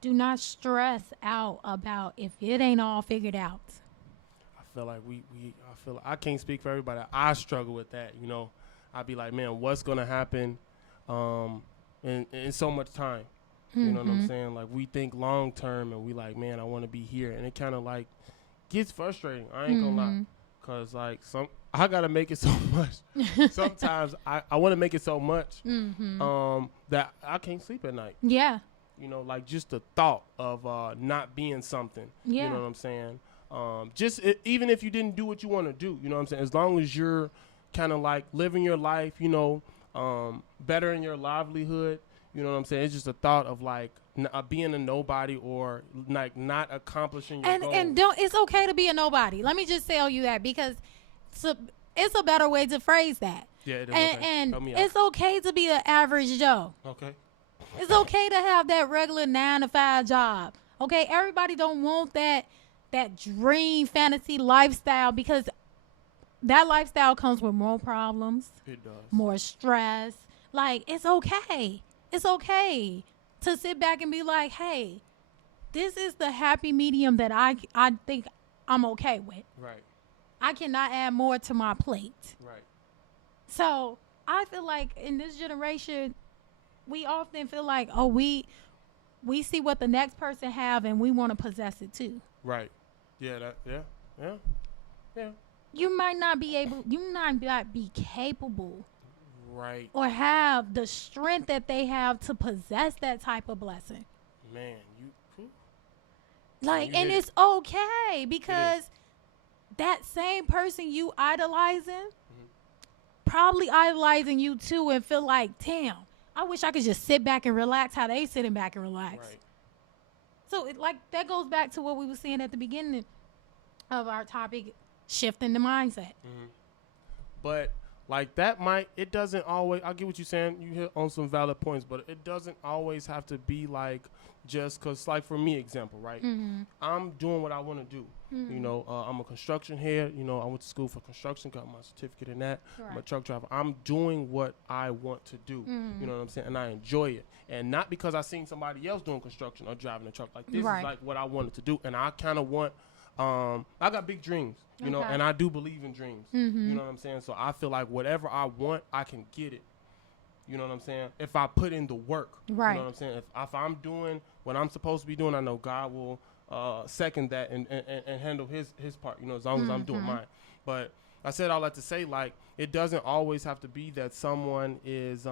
do not stress out about if it ain't all figured out. I feel like I can't speak for everybody. I struggle with that, you know. I'd be like, man, what's going to happen in so much time? You know what I'm saying? Like, we think long term and we like, man, I want to be here. And it kind of like gets frustrating. I ain't going to lie. Because, like, I got to make it so much. Sometimes I want to make it so much that I can't sleep at night. Yeah. You know, like just the thought of not being something. Yeah. You know what I'm saying? Even if you didn't do what you want to do, you know what I'm saying? As long as you're kind of like living your life, you know, bettering your livelihood, you know what I'm saying? It's just a thought of like being a nobody or like not accomplishing your goals. And it's okay to be a nobody. Let me just tell you that because it's a better way to phrase that. Yeah, it is. And it's okay to be an average Joe. Okay. It's okay to have that regular 9-to-5 job. Okay, everybody don't want that dream fantasy lifestyle because that lifestyle comes with more problems. It does. More stress. Like, it's okay. It's okay to sit back and be like, hey, this is the happy medium that I think I'm okay with. Right. I cannot add more to my plate. Right. So I feel like in this generation, we often feel like, oh, we see what the next person have and we want to possess it too. Right. Yeah. Yeah. You might not be able, you might not be capable. Right. Or have the strength that they have to possess that type of blessing. Man, like, and it's okay because that same person you idolizing probably idolizing you too and feel like, damn, I wish I could just sit back and relax how they sitting back and relax. Right. So that goes back to what we were saying at the beginning of our topic, shifting the mindset. But like it doesn't always, I get what you're saying. You hit on some valid points, but it doesn't always have to be like just because, like for me, example, right? I'm doing what I want to do. You know, I'm a construction head. You know, I went to school for construction, got my certificate in that. Right. I'm a truck driver. I'm doing what I want to do. You know what I'm saying? And I enjoy it. And not because I seen somebody else doing construction or driving a truck. Like, this is like what I wanted to do. And I kind of want I got big dreams, you know, and I do believe in dreams. You know what I'm saying? So I feel like whatever I want, I can get it. You know what I'm saying? If I put in the work, right. You know what I'm saying? If I'm doing what I'm supposed to be doing, I know God will second that and handle his part, you know, as long as I'm doing mine. But I said all that to say, like, it doesn't always have to be that someone is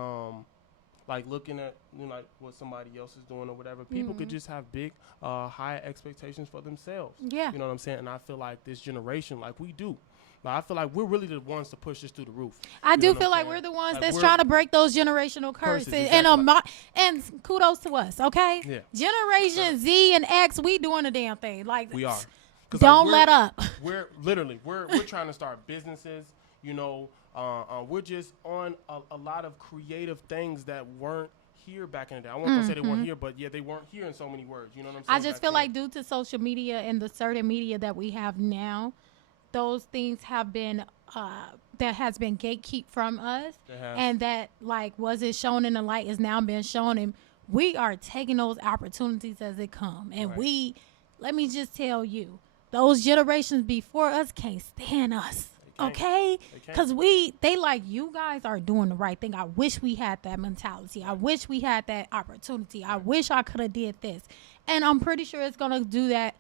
like looking at, you know, like what somebody else is doing or whatever. People could just have big, high expectations for themselves. Yeah. You know what I'm saying? And I feel like this generation, like we do. Like, I feel like we're really the ones to push this through the roof. I do feel like we're the ones that's trying to break those generational curses. Exactly. And kudos to us, okay? Yeah. Generation Z and X, we doing the damn thing. Like, we are. Don't let up. We're trying to start businesses, you know. We're just on a lot of creative things that weren't here back in the day. I won't gonna say they weren't here, but yeah, they weren't here in so many words. You know what I'm saying? I just feel like due to social media and the certain media that we have now, those things have been that has been gatekept from us, and that like wasn't shown in the light is now being shown, and we are taking those opportunities as they come. And let me just tell you, those generations before us can't stand us. Okay, because they like, you guys are doing the right thing. I wish we had that mentality. I wish we had that opportunity. I wish I could have did this, and I'm pretty sure it's gonna do that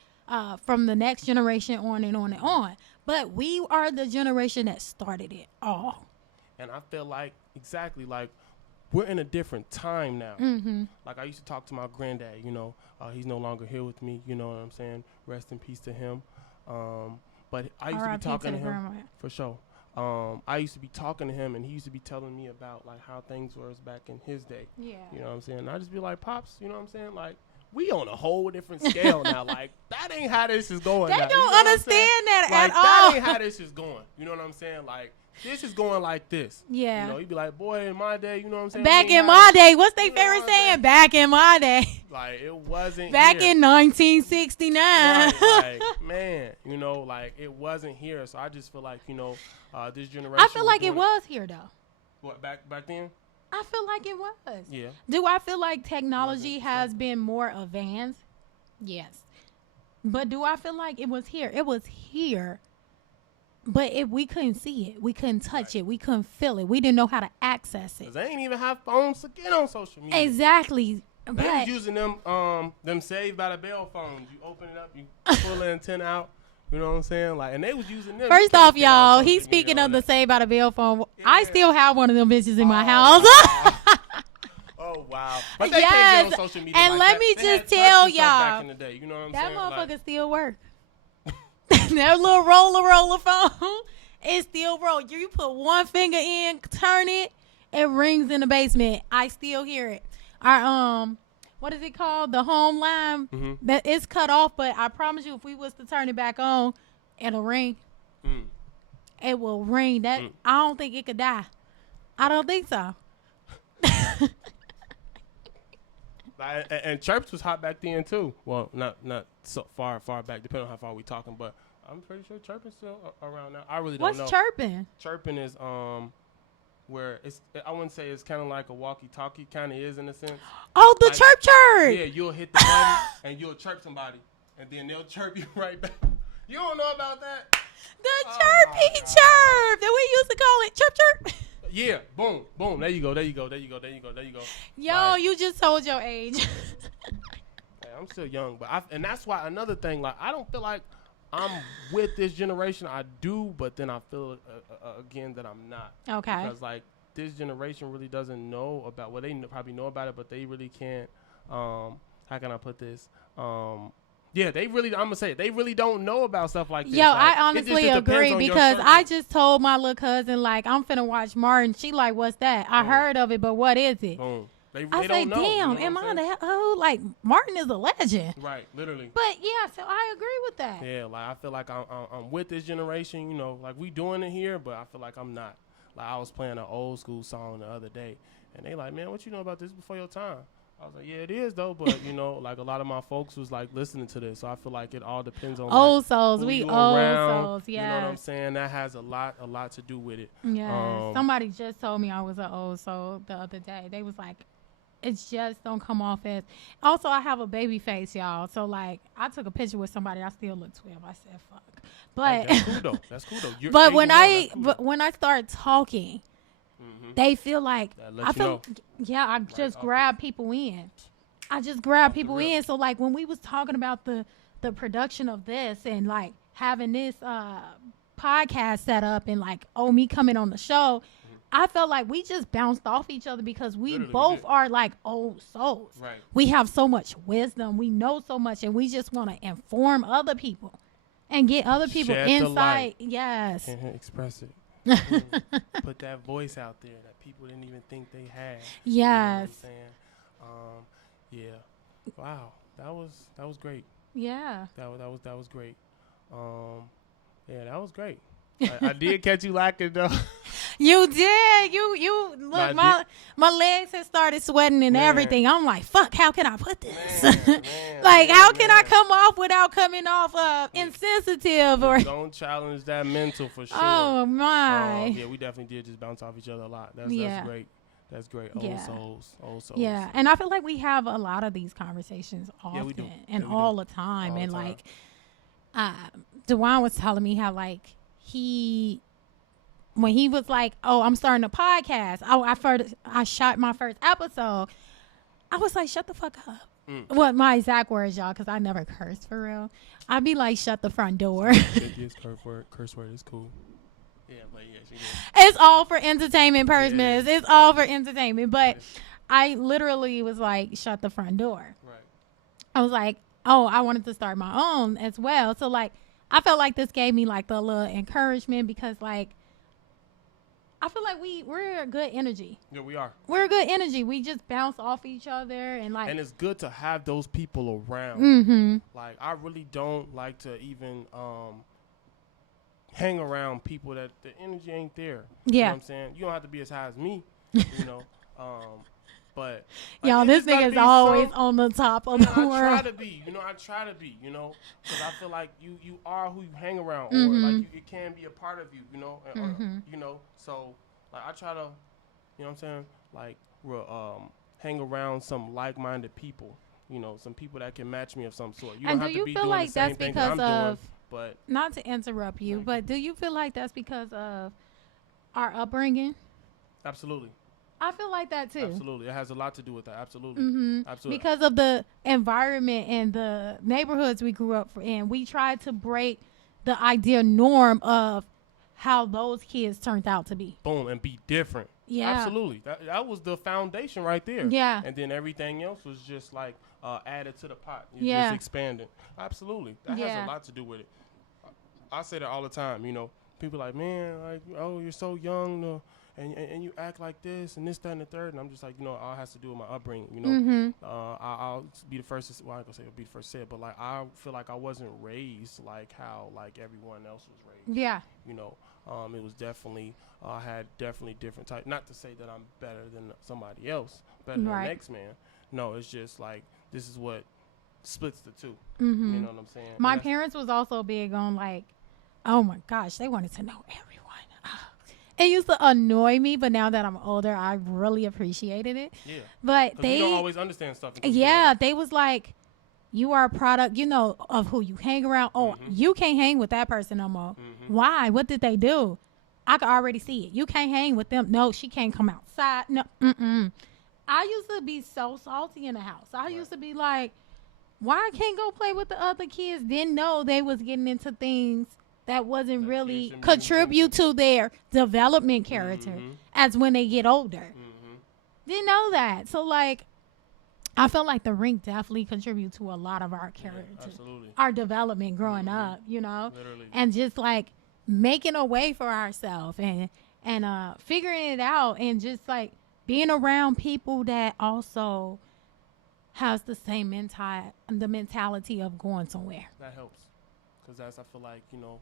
from the next generation on and on and on. But we are the generation that started it all. And I feel like exactly like we're in a different time now. Like I used to talk to my granddad. You know, he's no longer here with me. You know what I'm saying? Rest in peace to him. But I used to be talking to him for sure. I used to be talking to him, and he used to be telling me about like how things were back in his day. Yeah. You know what I'm saying? And I just be like, Pops, you know what I'm saying? Like, we on a whole different scale now. Like, that ain't how this is going. They now. don't understand that like, at all. That ain't how this is going. You know what I'm saying? Like, this is going like this. Yeah. You know, he'd be like, boy, in my day, you know what I'm saying? Back in my day. What's their favorite saying? Back in my day. Like, it wasn't back here. in 1969. Right, like, man, you know, like, it wasn't here. So I just feel like, you know, this generation. I feel like it was here, though. What, back then? I feel like it was. Yeah. Do I feel like technology has been more advanced? Yes. But do I feel like it was here? It was here. But we couldn't see it. We couldn't touch it. We couldn't feel it. We didn't know how to access it. They ain't even have phones to get on social media. Exactly. They was using them Saved by the Bell phones. You open it up, you pull the antenna out. You know what I'm saying? Like, and they was using them. First off, y'all, he's speaking of the Saved by the Bell phone. Yeah. I still have one of them bitches in my house. Oh, wow. But they can't get on social media. And like let me that. just tell y'all, back in the day. You know what I'm that saying? motherfucker still work. That little roller phone, it still roll. You put one finger in, turn it, it rings in the basement. I still hear it. Our what is it called? The home line that is cut off, but I promise you, if we was to turn it back on, it'll ring. It will ring. That I don't think it could die. I don't think so. And chirps was hot back then too. Well, not so far back, depending on how far we talking, but I'm pretty sure chirping's still around now. I really don't know. What's chirping? Chirping is where it's, I wouldn't say it's kind of like a walkie-talkie, kind of is in a sense. Oh, the like, chirp. Yeah, you'll hit the button and you'll chirp somebody, and then they'll chirp you right back. You don't know about that? The chirpy chirp that we used to call it chirp. Yeah, boom. There you go. Yo, like, you just told your age. Hey, I'm still young, but and that's why another thing, like, I don't feel like I'm with this generation. I do, but then I feel again that I'm not. Okay. Because like this generation really doesn't know about. Well, they probably know about it, but they really can't. How can I put this? Yeah, they really. I'm gonna say it, they really don't know about stuff like this. Yo, like, I honestly agree because I just told my little cousin, like, I'm finna watch Martin. She like, what's that? I heard of it, but what is it? Boom. They I say, don't know, damn, you know am I the hell? Like, Martin is a legend. Right, literally. But yeah, so I agree with that. Yeah, like I feel like I'm with this generation. You know, like we doing it here, but I feel like I'm not. Like I was playing an old school song the other day, and they like, man, what you know about this before your time? I was like, yeah, it is though, but you know, like a lot of my folks was like listening to this, so I feel like it all depends on old like, souls. who We you old around, souls, yeah. You know what I'm saying? That has a lot to do with it. Yeah. Somebody just told me I was an old soul the other day. They was like, it just don't come off as. Also, I have a baby face, y'all. So like, I took a picture with somebody. I still look 12. I said, "Fuck." But that's cool though. That's cool though. You're but when cool when I start talking, they feel like I feel. Yeah, I just grab people in. I just grab people in. So like when we was talking about the production of this and like having this podcast set up and like me coming on the show, I felt like we just bounced off each other because we both are like old souls. Right. We have so much wisdom. We know so much, and we just want to inform other people and get other people insight. Yes. And express it. Put that voice out there that people didn't even think they had. Yes. You know what I'm saying? Yeah. Wow. That was great. Yeah. That was great. Yeah, that was great. I did catch you lacking though. You did. You look. My legs had started sweating and everything. I'm like, fuck. How can I put this? How can I come off without coming off insensitive or? Don't challenge that mental for sure. Oh my. Yeah, we definitely did just bounce off each other a lot. That's great. That's great. Old souls. Yeah, and I feel like we have a lot of these conversations often and all the time. All and the time. like, Dewan was telling me how like when he was like, "Oh, I'm starting a podcast." I shot my first episode. I was like, "Shut the fuck up." What my exact words, y'all, because I never curse for real. I'd be like, "Shut the front door." It's curse word is cool. Yeah, but yeah, she did. It's all for entertainment purposes. It's all for entertainment. But I literally was like, "Shut the front door." Right. I was like, "Oh, I wanted to start my own as well." So like, I felt like this gave me like the little encouragement because like, I feel like we're a good energy. Yeah, we are. We're a good energy. We just bounce off each other and like. And it's good to have those people around. Mm-hmm. Like I really don't like to even hang around people that the energy ain't there. Yeah. You know what I'm saying? You don't have to be as high as me, you know. But like, y'all, this nigga's always on the top of the world. I try to be, you know, because I feel like you are who you hang around, or like it can be a part of you, you know, you know. So like I try to, you know what I'm saying, like hang around some like-minded people, you know, some people that can match me of some sort. You and don't do have you to be feel doing like the same that's thing because that I'm of? doing, but not to interrupt you, but do you feel like that's because of our upbringing? Absolutely. I feel like that too. Absolutely. It has a lot to do with that. Absolutely. Absolutely. Because of the environment and the neighborhoods we grew up in, we tried to break the idea norm of how those kids turned out to be. Boom, and be different. Yeah. Absolutely. That was the foundation right there. Yeah. And then everything else was just like added to the pot. Just expanded. Absolutely. That has a lot to do with it. I say that all the time, you know. People like, man, like, oh, you're so young, and you act like this and this, that, and the third. And I'm just like, you know, all has to do with my upbringing, you know. I'll be the first to, well, I ain't gonna say I'll be the first to say it, but like I feel like I wasn't raised like how like everyone else was raised. Yeah. You know, it was definitely, I had definitely different type, not to say that I'm better than somebody else, better than the next man. No, it's just like, this is what splits the two. You know what I'm saying? My parents was also big on like, oh my gosh, they wanted to know everyone. It used to annoy me, but now that I'm older, I really appreciated it. Yeah. But they don't always understand stuff. Yeah, they was like, you are a product, you know, of who you hang around. Oh, you can't hang with that person no more. Why? What did they do? I could already see it. You can't hang with them. No, she can't come outside. No, I used to be so salty in the house. I used to be like, why I can't go play with the other kids? Didn't know they was getting into things that wasn't really contribute to their development character as when they get older. Didn't know that. So, like, I felt like the rink definitely contribute to a lot of our character, our development growing up, you know, and just, like, making a way for ourselves and figuring it out and just, like, being around people that also has the same mentality of going somewhere. That helps. Because that's, I feel like, you know,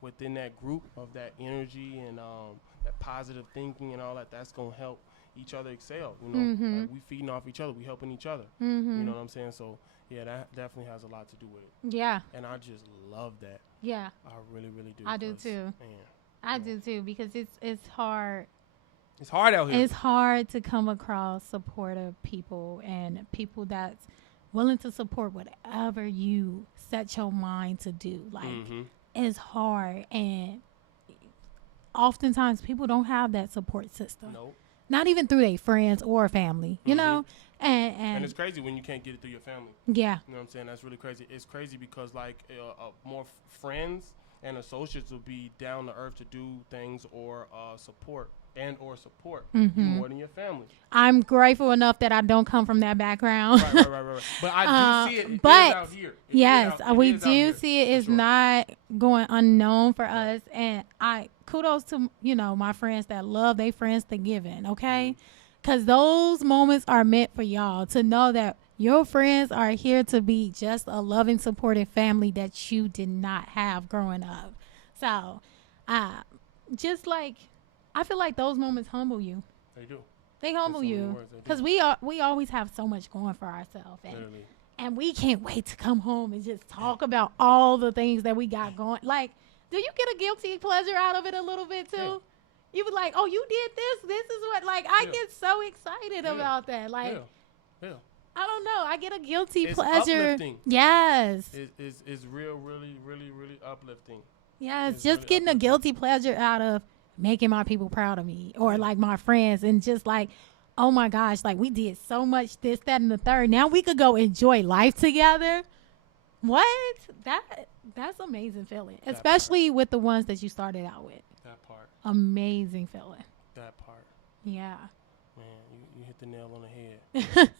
within that group of that energy and that positive thinking and all that, that's going to help each other excel. You know, like we feeding off each other. We helping each other. You know what I'm saying? So, yeah, that definitely has a lot to do with it. Yeah. And I just love that. Yeah. I really, really do. I do too. Man, I do too, because it's hard It's hard out here. It's hard to come across supportive people and people that's willing to support whatever you set your mind to do. Like, it's hard. And oftentimes people don't have that support system. Nope. Not even through their friends or family, you know? And it's crazy when you can't get it through your family. Yeah. You know what I'm saying? That's really crazy. It's crazy because, like, more friends and associates will be down to earth to do things or support you more than your family. I'm grateful enough that I don't come from that background. Right. But I do see it. But is out here. Yes, we do here, see it. It's not going unknown for us. And kudos to, my friends that love their friends to giving, okay? Because those moments are meant for y'all to know that your friends are here to be just a loving, supportive family that you did not have growing up. So, just like, I feel like those moments humble you. They do. They humble you. Because we always have so much going for ourselves. And we can't wait to come home and just talk about all the things that we got going. Like, do you get a guilty pleasure out of it a little bit too? Yeah. You be like, oh, you did this. This is what, like, I get so excited about that. Like, I don't know. I get a guilty pleasure. Uplifting. Yes. It's real, really, really, really uplifting. Yes, just really getting a guilty pleasure out of making my people proud of me or, like, my friends and just, like, oh, my gosh, like, we did so much this, that, and the third. Now we could go enjoy life together. What? That's amazing feeling, especially with the ones that you started out with. That part. Amazing feeling. That part. Yeah. Man, you hit the nail on the head.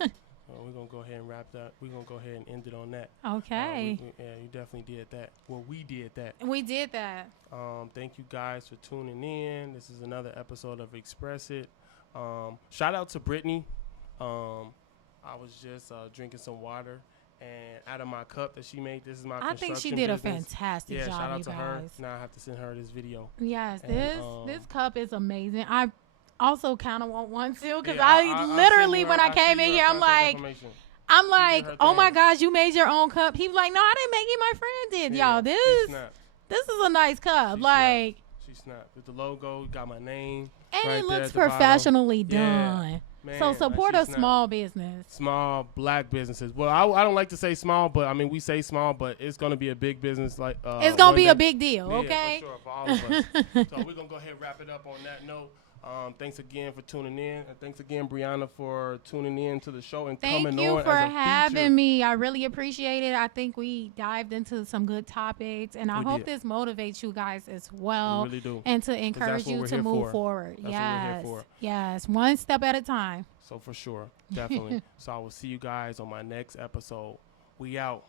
We're going to go ahead and wrap that. We're going to go ahead and end it on that. Okay. You definitely did that. Well, we did that. We did that. Thank you guys for tuning in. This is another episode of Xxpress It. Shout out to Brittany. I was just drinking some water. And out of my cup that she made, this is my construction I think she did business. A fantastic job, shout out you to guys. her. Now I have to send her this video. Yes, and, this cup is amazing. I also kind of want one too because yeah, I literally when I came in here, I'm like, oh my gosh, you made your own cup. He was like, no, I didn't make it. My friend did. Y'all, this is a nice cup. She snapped with the logo. Got my name. And right it looks there professionally done. Yeah. Man, so support a small business. Small black businesses. Well, I don't like to say small, but I mean we say small, but it's gonna be a big business. Like it's gonna be a big deal, okay? For sure, for all of us. So we're gonna go ahead and wrap it up on that note. Thanks again for tuning in, and thanks again, Bryana, for tuning in to the show and coming on. Thank you for having me. I really appreciate it. I think we dived into some good topics, and I hope this motivates you guys as well. We really do. And to encourage you to move forward. That's what we're here for. Yes, one step at a time. So for sure, definitely. So I will see you guys on my next episode. We out.